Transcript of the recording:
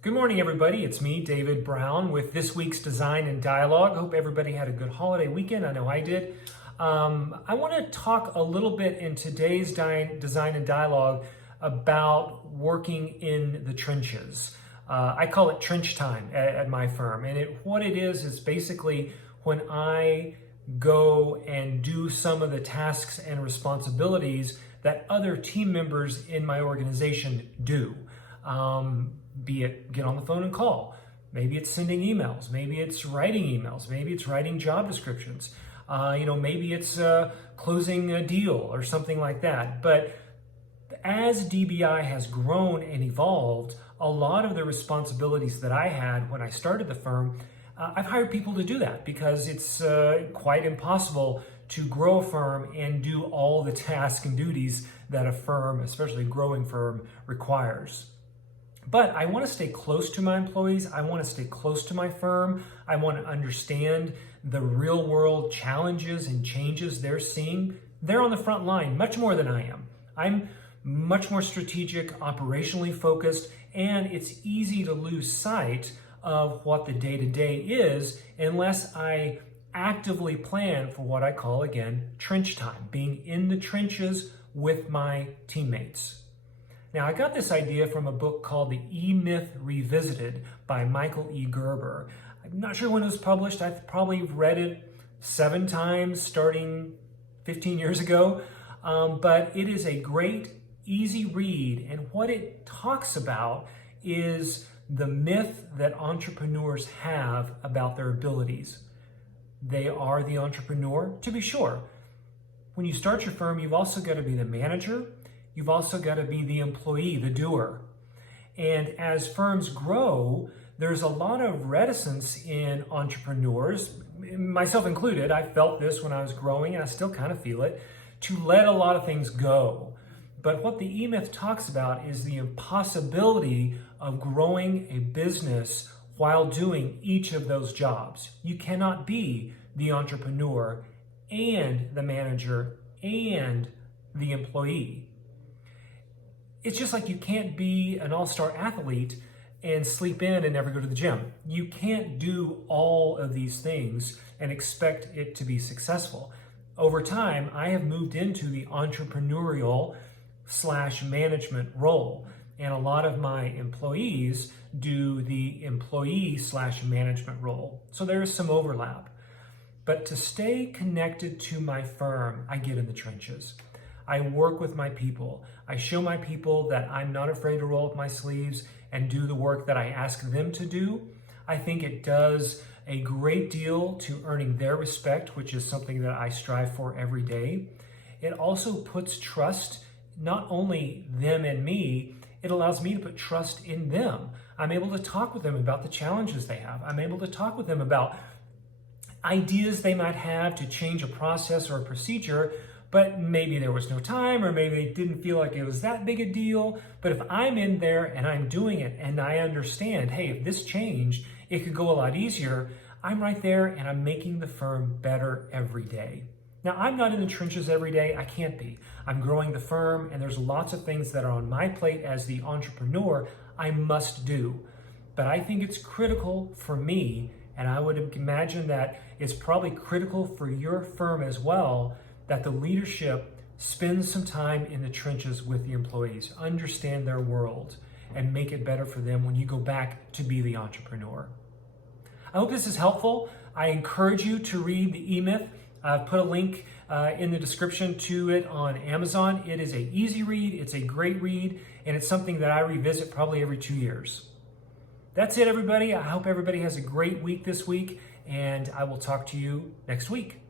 Good morning, everybody. It's me, David Brown, with this week's Design & Dialogue. I hope everybody had a good holiday weekend. I know I did. I want to talk a little bit in today's Design & Dialogue about working in the trenches. I call it trench time at my firm. And what it is basically when I go and do some of the tasks and responsibilities that other team members in my organization do. Be it get on the phone and call. Maybe it's sending emails. Maybe it's writing emails. Maybe it's writing job descriptions. Maybe it's closing a deal or something like that. But as DBI has grown and evolved, a lot of the responsibilities that I had when I started the firm, I've hired people to do that because it's quite impossible to grow a firm and do all the tasks and duties that a firm, especially a growing firm, requires. But I want to stay close to my employees. I want to stay close to my firm. I want to understand the real world challenges and changes they're seeing. They're on the front line much more than I am. I'm much more strategic, operationally focused, and it's easy to lose sight of what the day-to-day is unless I actively plan for what I call, again, trench time, being in the trenches with my teammates. Now, I got this idea from a book called the EMyth Revisited by Michael E. Gerber. I'm not sure when it was published. I've probably read it 7 times starting 15 years ago, but it is a great, easy read, and what it talks about is the myth that entrepreneurs have about their abilities. They are the entrepreneur, to be sure. When you start your firm, you've also got to be the manager. You've also got to be the employee, the doer. And as firms grow, there's a lot of reticence in entrepreneurs, myself included. I felt this when I was growing, and I still kind of feel it, to let a lot of things go. But what the E-Myth talks about is the impossibility of growing a business while doing each of those jobs. You cannot be the entrepreneur and the manager and the employee. It's just like you can't be an all-star athlete and sleep in and never go to the gym. You can't do all of these things and expect it to be successful. Over time, I have moved into the entrepreneurial/management role, and a lot of my employees do the employee/management role. So there is some overlap. But to stay connected to my firm, I get in the trenches. I work with my people. I show my people that I'm not afraid to roll up my sleeves and do the work that I ask them to do. I think it does a great deal to earning their respect, which is something that I strive for every day. It also puts trust, not only them and me, it allows me to put trust in them. I'm able to talk with them about the challenges they have. I'm able to talk with them about ideas they might have to change a process or a procedure, but maybe there was no time, or maybe they didn't feel like it was that big a deal. But if I'm in there and I'm doing it and I understand, hey, if this changed, it could go a lot easier, I'm right there and I'm making the firm better every day. Now, I'm not in the trenches every day. I can't be. I'm growing the firm, and there's lots of things that are on my plate as the entrepreneur I must do. But I think it's critical for me, and I would imagine that it's probably critical for your firm as well, that the leadership spends some time in the trenches with the employees, understand their world, and make it better for them when you go back to be the entrepreneur. I hope this is helpful. I encourage you to read the E-Myth. I've put a link in the description to it on Amazon. It is an easy read, it's a great read, and it's something that I revisit probably every 2 years. That's it, everybody. I hope everybody has a great week this week, and I will talk to you next week.